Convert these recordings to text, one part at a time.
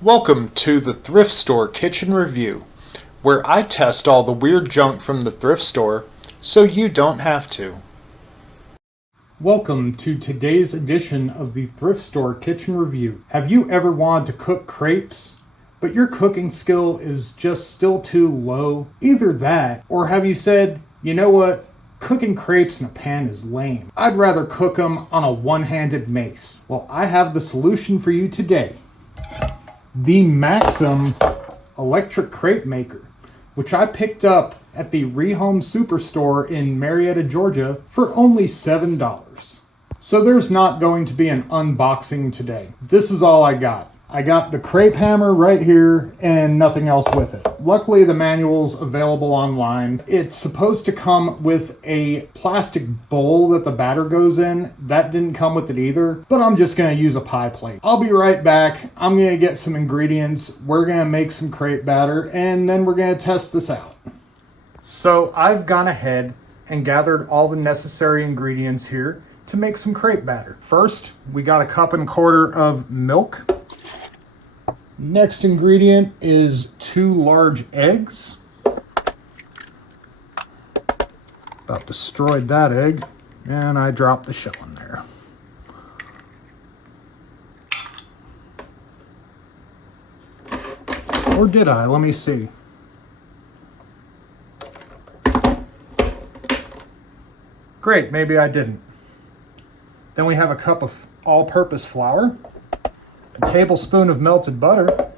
Welcome to the Thrift Store Kitchen Review, where I test all the weird junk from the thrift store so you don't have to. Welcome to today's edition of the Thrift Store Kitchen Review. Have you ever wanted to cook crepes, but your cooking skill is just still too low? Either that, or have you said, you know what? Cooking crepes in a pan is lame. I'd rather cook them on a one-handed mace. Well, I have the solution for you today. The Maxim Electric Crepe Maker, which I picked up at the Rehome Superstore in Marietta, Georgia for only $7. So there's not going to be an unboxing today. This is all I got. I got the crepe hammer right here and nothing else with it. Luckily, the manual's available online. It's supposed to come with a plastic bowl that the batter goes in. That didn't come with it either, but I'm just gonna use a pie plate. I'll be right back. I'm gonna get some ingredients. We're gonna make some crepe batter and then we're gonna test this out. So I've gone ahead and gathered all the necessary ingredients here to make some crepe batter. First, we got 1.25 cups of milk. Next ingredient is 2 large eggs. About destroyed that egg, and I dropped the shell in there. Or did I? Let me see. Great, maybe I didn't. Then we have a cup of all-purpose flour, a tablespoon of melted butter,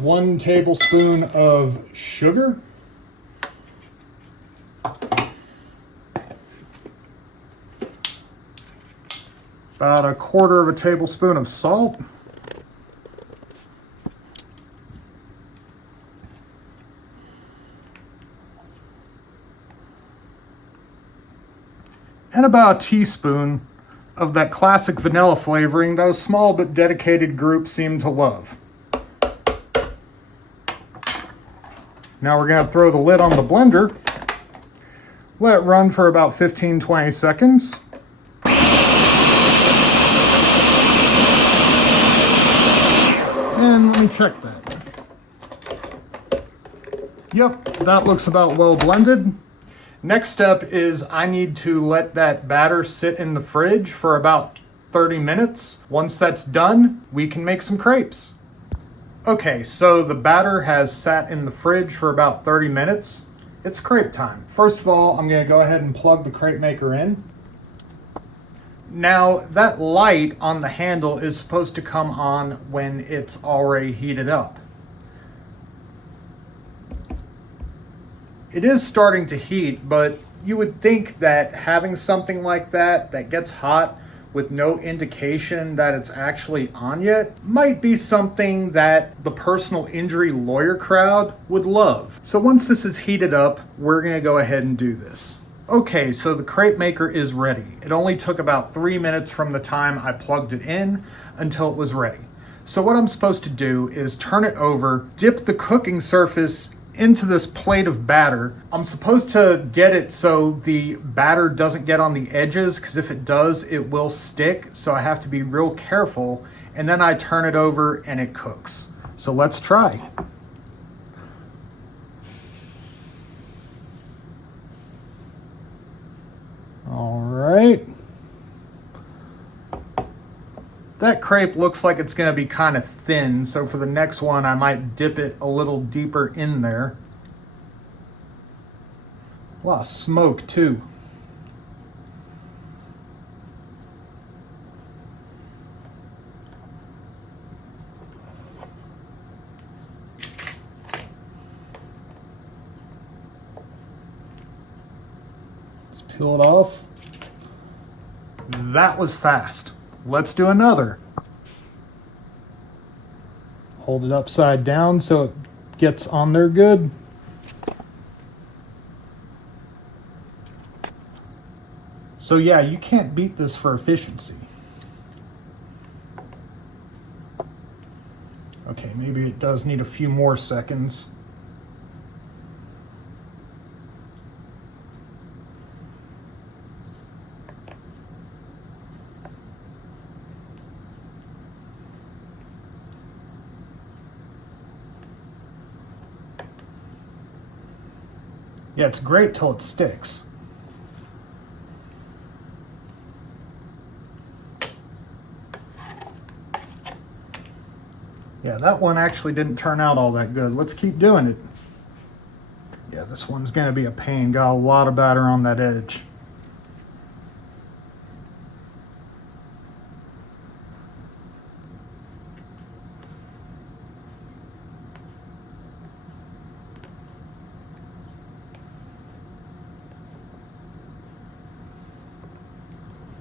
one tablespoon of sugar, about 1/4 tablespoon of salt, and about a teaspoon of that classic vanilla flavoring that a small but dedicated group seem to love. Now we're going to throw the lid on the blender, let it run for about 15-20 seconds. And let me check that. Yep, that looks about well blended. Next step is I need to let that batter sit in the fridge for about 30 minutes. Once that's done, we can make some crepes. Okay, so the batter has sat in the fridge for about 30 minutes. It's crepe time. First of all, I'm gonna go ahead and plug the crepe maker in. Now, that light on the handle is supposed to come on when it's already heated up. It is starting to heat, but you would think that having something like that gets hot with no indication that it's actually on yet might be something that the personal injury lawyer crowd would love. So once this is heated up, we're gonna go ahead and do this. Okay, so the crepe maker is ready. It only took about 3 minutes from the time I plugged it in until it was ready. So what I'm supposed to do is turn it over, dip the cooking surface into this plate of batter. I'm supposed to get it so the batter doesn't get on the edges, because if it does, it will stick. So I have to be real careful. And then I turn it over and it cooks. So let's try. All right. That crepe looks like it's going to be kind of thin, so for the next one I might dip it a little deeper in there. A lot of smoke too. Let's peel it off. That was fast. Let's do another. Hold it upside down so it gets on there good. So yeah, you can't beat this for efficiency. Okay, maybe it does need a few more seconds. Yeah, it's great till it sticks. Yeah, that one actually didn't turn out all that good. Let's keep doing it. Yeah, this one's gonna be a pain. Got a lot of batter on that edge.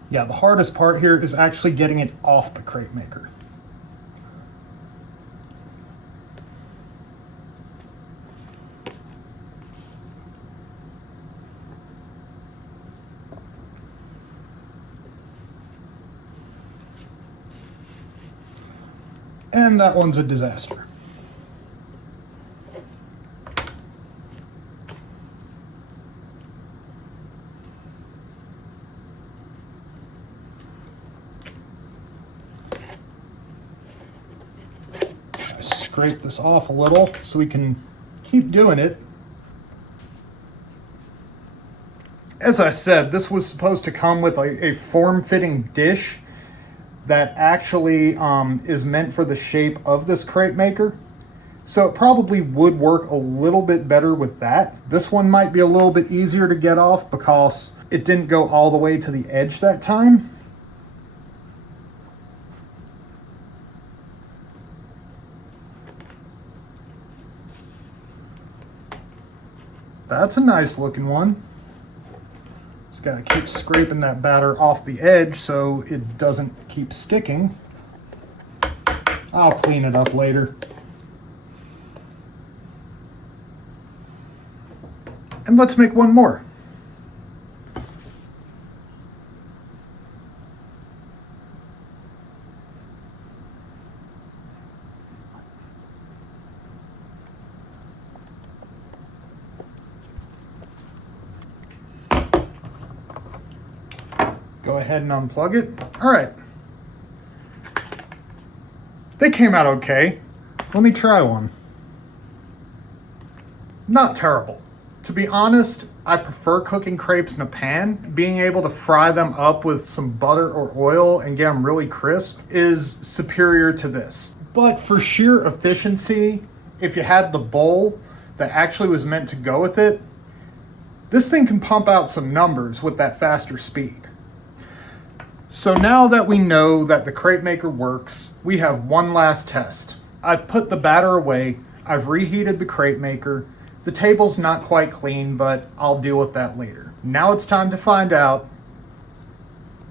Yeah, the hardest part here is actually getting it off the crepe maker. And that one's a disaster. Scrape this off a little so we can keep doing it. As I said, this was supposed to come with a form-fitting dish that actually is meant for the shape of this crepe maker. So it probably would work a little bit better with that. This one might be a little bit easier to get off because it didn't go all the way to the edge that time. That's a nice looking one. Just gotta keep scraping that batter off the edge so it doesn't keep sticking. I'll clean it up later. And let's make one more. Go ahead and unplug it. All right. They came out okay. Let me try one. Not terrible. To be honest, I prefer cooking crepes in a pan. Being able to fry them up with some butter or oil and get them really crisp is superior to this. But for sheer efficiency, if you had the bowl that actually was meant to go with it, this thing can pump out some numbers with that faster speed. So now that we know that the crepe maker works, we have one last test. I've put the batter away, I've reheated the crepe maker. The table's not quite clean, but I'll deal with that later. Now it's time to find out,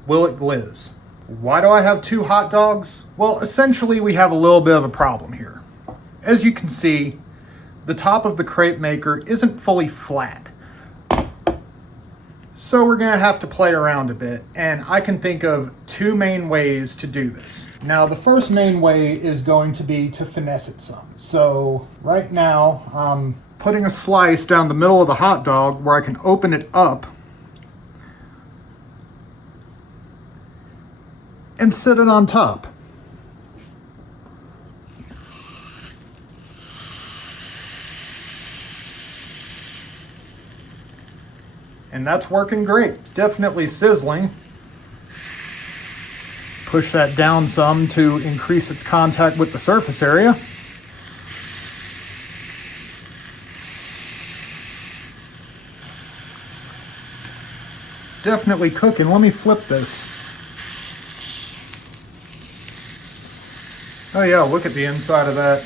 will it glizz? Why do I have two hot dogs? Well, essentially we have a little bit of a problem here. As you can see, the top of the crepe maker isn't fully flat. So we're gonna have to play around a bit, and I can think of two main ways to do this. Now, the first main way is going to be to finesse it some. So right now, I'm putting a slice down the middle of the hot dog where I can open it up and sit it on top. And that's working great. It's definitely sizzling. Push that down some to increase its contact with the surface area. It's definitely cooking. Let me flip this. Oh yeah, look at the inside of that.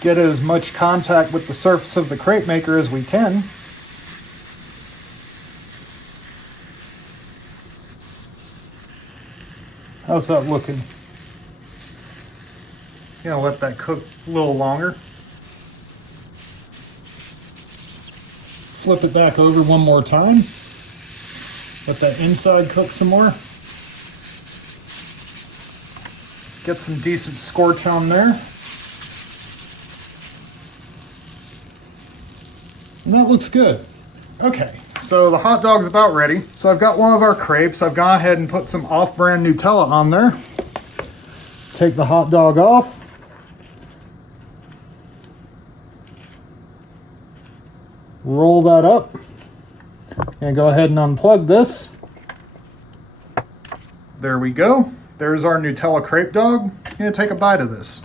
Get as much contact with the surface of the crepe maker as we can. How's that looking? Gonna let that cook a little longer. Flip it back over one more time. Let that inside cook some more. Get some decent scorch on there. And that looks good. Okay, so the hot dog's about ready. So I've got one of our crepes. I've gone ahead and put some off-brand Nutella on there. take the hot dog off. Roll that up. And go ahead and unplug this. There we go. There's our Nutella crepe dog. I'm gonna take a bite of this.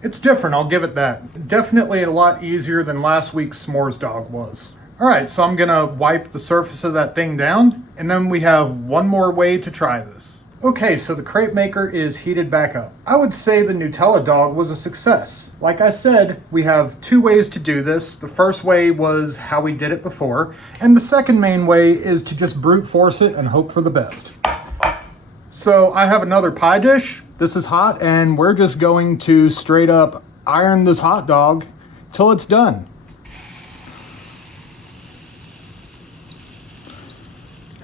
It's different, I'll give it that. Definitely a lot easier than last week's s'mores dog was. Alright, so I'm gonna wipe the surface of that thing down, and then we have one more way to try this. Okay, so the crepe maker is heated back up. I would say the Nutella dog was a success. Like I said, we have two ways to do this. The first way was how we did it before, and the second main way is to just brute force it and hope for the best. So I have another pie dish. This is hot, and we're just going to straight up iron this hot dog till it's done.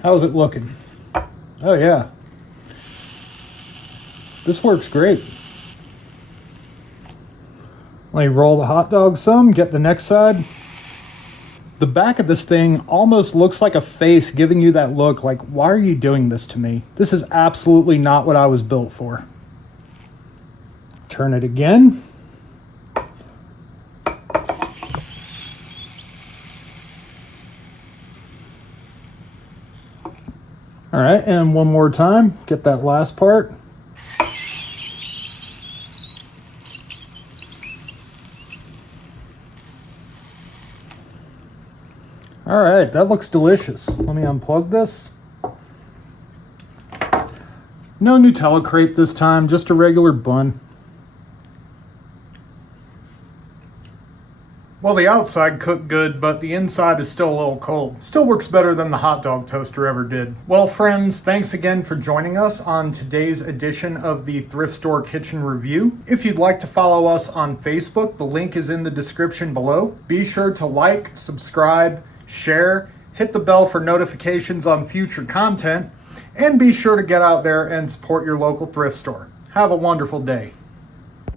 How's it looking? Oh yeah. This works great. Let me roll the hot dog some, get the next side. The back of this thing almost looks like a face giving you that look like, why are you doing this to me? This is absolutely not what I was built for. Turn it again. All right, and one more time, get that last part. All right, that looks delicious. Let me unplug this. No Nutella crepe this time, just a regular bun. Well, the outside cooked good, but the inside is still a little cold. Still works better than the hot dog toaster ever did. Well, friends, thanks again for joining us on today's edition of the Thrift Store Kitchen Review. If you'd like to follow us on Facebook, the link is in the description below. Be sure to like, subscribe, share, hit the bell for notifications on future content, and be sure to get out there and support your local thrift store. Have a wonderful day.